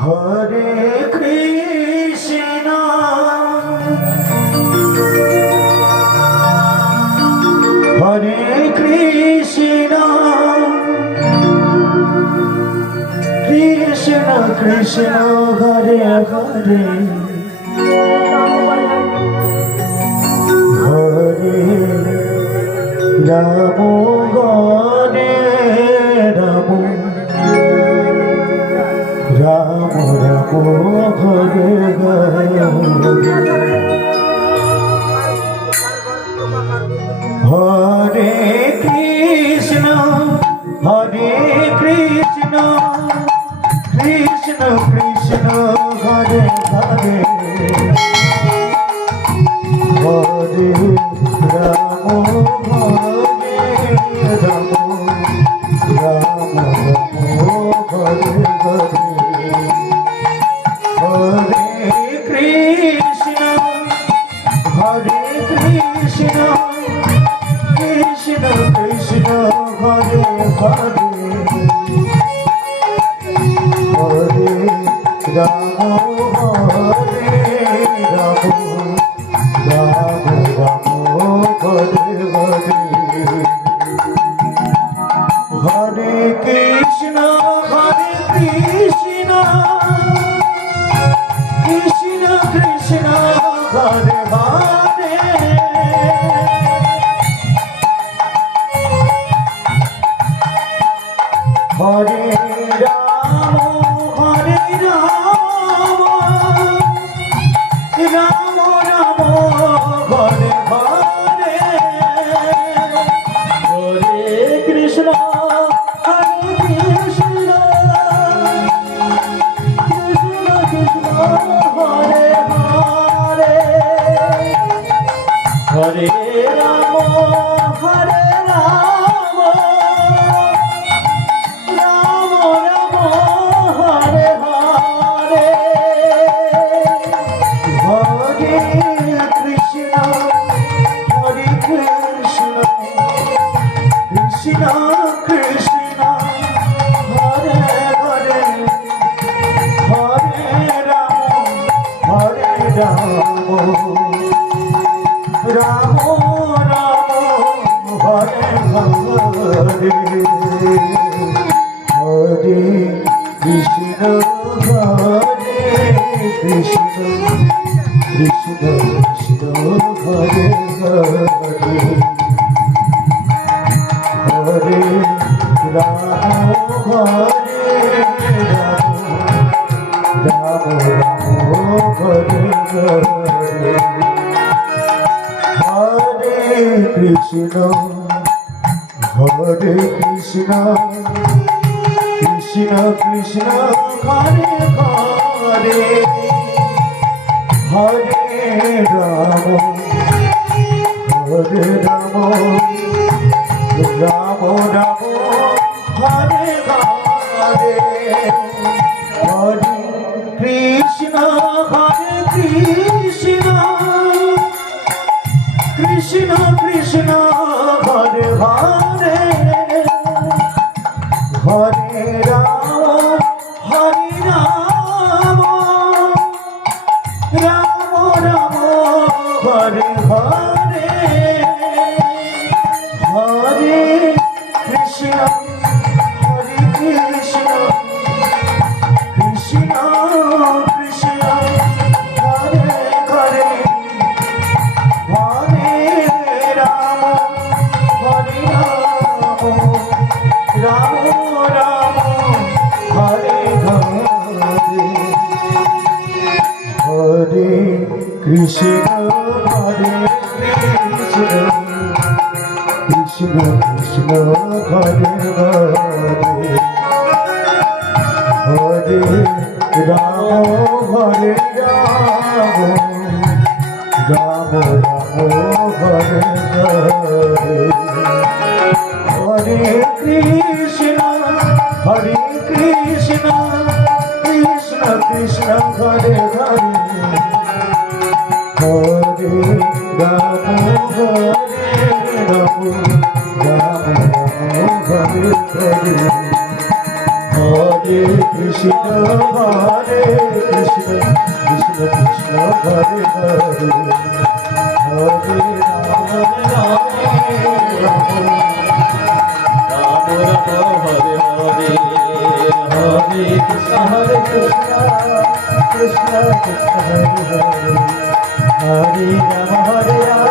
Hare Krishna Hare Krishna Krishna Krishna Hare Hare Hare Ram Hare Ram Ram Ram Hare Hare Hare Krishna Krishna Krishna Hare Hare Hare Ram Hare Ram Ram Ram Hare Hare Hare Krishna Krishna Krishna Hare Hare Hare Ram Hare Ram Ram Ram Hare Hare Hare Krishna Krishna Krishna Hare Hare Hare Ram Ram Ram Hare Hare Hare Krishna Krishna Krishna Hare Hare Hare Ram Hare Ram Ram Ram Hare Hare Hare Krishna Krishna Krishna Hare Hare Hare Ram Ram Ram Hare Hare Hare Krishna Krishna Krishna Krishna Hare Hare Hare Ram Hare Ram Ram Ram Hare Hare Hare Krishna Krishna Krishna Hare Hare Hare Ram Ram Ram Hare Hare Hare Krishna Krishna Krishna Krishna Hare Hare Hare Ram Ram Ram Hare Hare Hare Krishna Krishna Krishna Krishna Hare Hare Hare Ram Ram Ram Hare Hare Hare Krishna Krishna Krishna Hare Hare Hare Ram Hare Ram Ram Ram Hare Hare Hare Krishna Krishna Krishna Hare Hare Hare Ram Hare Ram Ram Ram Hare Hare Hare Krishna Hare Krishna Krishna Krishna Hare Hare Hare Ram Ram Hare Hare Hare Krishna Hare Krishna Krishna Krishna Hare Hare Hare Ram Hare Ram